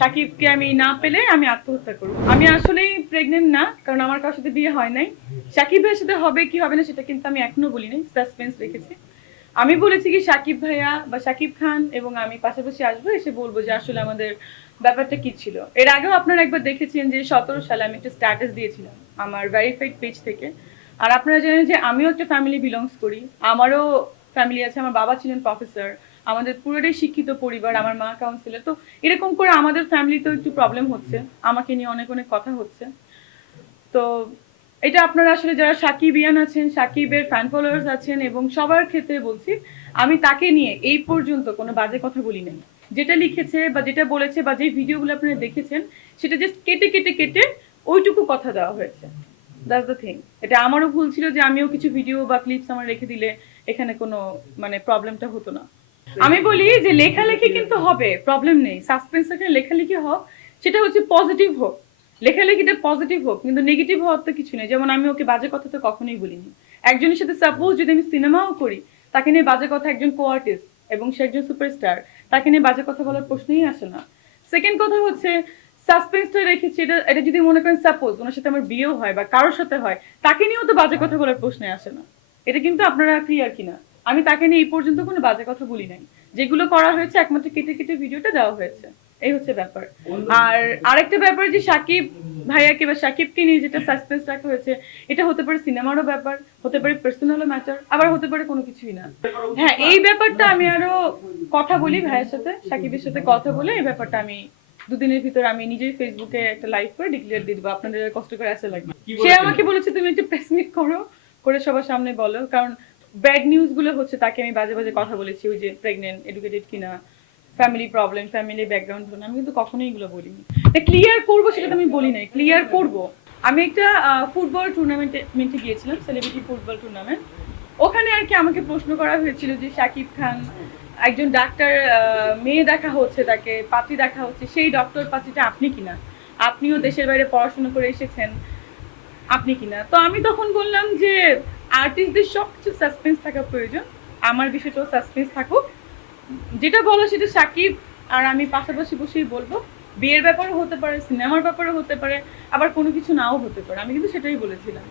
সাকিবকে আমি না পেলে আমি আত্মহত্যা করব। আমি আসলেই প্রেগনেন্ট না, কারণ আমার কারোর সাথে বিয়ে হয় নাই। সাকিব ভাইয়ের সাথে হবে কি হবে না সেটা কিন্তু আমি এখনো বলি নাই, সাসপেন্স রেখেছি। আমি বলেছি কি সাকিব ভাইয়া বা সাকিব খান এবং আমি পাশাপাশি আসবো, এসে বলবো যে আসলে আমাদের ব্যাপারটা কি ছিল। এর আগেও আপনারা একবার দেখেছেন যে 17 সালে আমি একটা স্ট্যাটাস দিয়েছিলাম আমার ভেরিফাইড পেজ থেকে। আর আপনারা জানেন যে আমিও একটা ফ্যামিলি বিলংস করি, আমারও ফ্যামিলি আছে। আমার বাবা ছিলেন প্রফেসর, আমাদের পুরোটাই শিক্ষিত পরিবার, আমার মা কাউন্সিলর। তো এরকম করে আমাদের ফ্যামিলিতেও একটু প্রবলেম হচ্ছে, আমাকে নিয়ে অনেক অনেক কথা হচ্ছে। তো এটা আপনারা আসলে যারা সাকিবিয়ান আছেন, সাকিবের ফ্যান ফলোয়ার্স আছেন এবং সবার ক্ষেত্রে বলছি, আমি তাকে নিয়ে এই পর্যন্ত কোনো বাজে কথা বলি নাই। যেটা লিখেছে বা যেটা বলেছে বা যে ভিডিওগুলো আপনারা দেখেছেন সেটা জাস্ট কেটে কেটে কেটে ওইটুকু কথা দেওয়া হয়েছে। That's the thing. এটা আমারও ভুল ছিল যে আমিও কিছু ভিডিও বা ক্লিপস আমার রেখে দিলে এখানে কোনো মানে প্রবলেমটা হতো না। আমি বলি যে লেখালেখি কিন্তু হবে, প্রবলেম নেই। সাসপেন্স এখানে লেখালেখি হোক, সেটা হচ্ছে পজিটিভ হোক। লেখালেখিটা পজিটিভ হোক, কিন্তু নেগেটিভ হওয়ার তো কিছু নেই। যেমন আমি ওকে বাজে কথা তো কখনোই বলিনি। একজনের সাথে সাপোজ যদি আমি সিনেমাও করি, তাকে নিয়ে বাজে কথা, একজন কো আর্টিস্ট এবং সে একজন সুপারস্টার, তাকে নিয়ে বাজে কথা বলার প্রশ্নই আসে না। সেকেন্ড কথা হচ্ছে সাসপেন্সটা রেখেছি, এটা এটা যদি মনে করেন সাপোজ ওনার সাথে আমার বিয়েও হয় বা কারোর সাথে হয়, তাকে নিয়েও তো বাজে কথা বলার প্রশ্নে আসে না। এটা কিন্তু আপনারা ক্লিয়ার কিনা? আমি তাকে নিয়ে এই পর্যন্ত কোনো বাজে কথা বলি নাই। যেগুলো করা হয়েছে একমাত্র কেটে কেটে ভিডিওটা দেওয়া হয়েছে, এই হচ্ছে ব্যাপার। আর আরেকটা ব্যাপার যে সাকিব ভাইয়াকে বা সাকিবকে নিয়ে যেটা সাসপেন্স রাখা হয়েছে, এটা হতে পারে সিনেমারও ব্যাপার, হতে পারে পার্সোনাল ম্যাটার, আবার হতে পারে কোনো কিছুই না। হ্যাঁ, এই ব্যাপারটা আমি আরো কথা বলি ভাইয়ের সাথে, সাকিবের সাথে কথা বলে এই ব্যাপারটা আমি দুদিনের ভিতর আমি নিজেই ফেসবুকে একটা লাইভ করে ডিক্লেয়ার দিয়ে দেবো, আপনাদের কষ্ট করে আসা লাগবে। সে আমাকে বলেছে তুমি একটা প্রেস মিট করো, করে সবার সামনে বলো, কারণ ব্যাড নিউজ গুলো হচ্ছে তাকে আমি বাজে বাজে কথা বলেছি, ওই যে প্রেগনেন্ট, এডুকেটেড কিনা, ফ্যামিলি প্রবলেম, ফ্যামিলি ব্যাকগ্রাউন্ড হলো না, আমি কিন্তু কখনোই এগুলো বলিনি। ক্লিয়ার করবো সেটা তো আমি বলি নাই, ক্লিয়ার করবো। আমি একটা ফুটবল টুর্নামেন্টে গিয়েছিলাম, সেলিব্রিটি ফুটবল টুর্নামেন্ট। ওখানে আর কি আমাকে প্রশ্ন করা হয়েছিল যে শাকিব খান একজন ডাক্তার, মেয়ে দেখা হচ্ছে, তাকে পাত্রী দেখা হচ্ছে, সেই ডক্টর পাত্রীটা আপনি কিনা, আপনিও দেশের বাইরে পড়াশোনা করে এসেছেন, আপনি কিনা। তো আমি তখন বললাম যে আর্টিস্টদের সব কিছু সাসপেন্স থাকা প্রয়োজন, আমার বিষয়টাও সাসপেন্স থাকুক। যেটা বলো সেটা সাকিব আর আমি পাশাপাশি বসেই বলবো। বিয়ের ব্যাপারে হতে পারে, সিনেমার ব্যাপারে হতে পারে, আবার কোনো কিছু নাও হতে পারে। আমি কিন্তু সেটাই বলেছিলাম।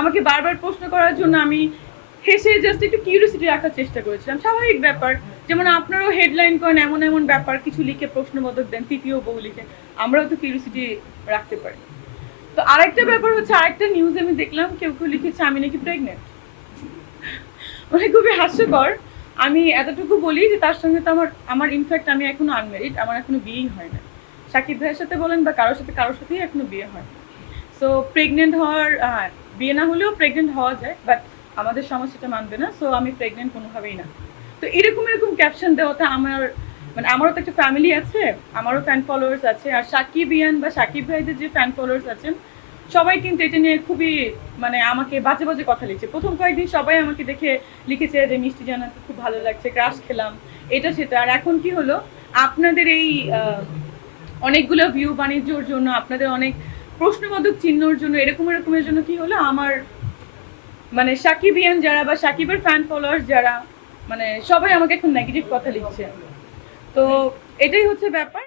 আমাকে বারবার প্রশ্ন করার জন্য আমি হেসে জাস্ট একটু কিউরিওসিটি রাখার চেষ্টা করেছিলাম, স্বাভাবিক ব্যাপার। যেমন আপনারাও হেডলাইন করেন এমন এমন ব্যাপার, কিছু লিখে প্রশ্নবোধক দেন, তৃতীয় বউ লিখে, আমরাও তো কিউরিওসিটি রাখতে পারি। তো আরেকটা ব্যাপার হচ্ছে, আরেকটা নিউজ আমি দেখলাম, কেউ কেউ লিখেছে আমি নাকি প্রেগনেন্ট। মানে খুবই হাস্যকর। আমি এতটুকু বলি যে তার সঙ্গে তো আমার ইনফ্যাক্ট আমি এখনো আনম্যারিড, আমার এখনো বিয়েই হয় না। সাকিব ভাইয়ের সাথে বলেন বা কারোর সাথেই এখনো বিয়ে হয়। সো প্রেগনেন্ট হওয়ার, বিয়ে না হলেও প্রেগনেন্ট হওয়া যায়, বাট আমাদের সমাজ সেটা মানবে না। সো আমি প্রেগনেন্ট কোনোভাবেই না। তো এরকম এরকম ক্যাপশন দেওয়াতে আমার মানে আমারও তো একটা ফ্যামিলি আছে, আমারও ফ্যান ফলোয়ার্স আছে। আর সাকিবিয়ান বা সাকিব ভাইদের যে ফ্যান ফলোয়ার্স আছেন, সবাই কিন্তু এটা নিয়ে খুবই মানে আমাকে বাজে বাজে কথা লিখছে। প্রথম কয়েকদিন সবাই আমাকে দেখে লিখেছে যে মিষ্টি জানাতে খুব ভালো লাগছে, ক্রাশ খেলাম, এটা সেটা। আর এখন কি হলো, আপনাদের এই অনেকগুলো ভিউ বাণিজ্যর জন্য, আপনাদের অনেক প্রশ্নবোধক চিহ্নর জন্য, এরকম এরকমের জন্য কি হলো, আমার মানে সাকিবিয়ান যারা বা সাকিবের ফ্যান ফলোয়ার্স যারা, মানে সবাই আমাকে এখন নেগেটিভ কথা লিখছে। তো এটাই হচ্ছে ব্যাপার।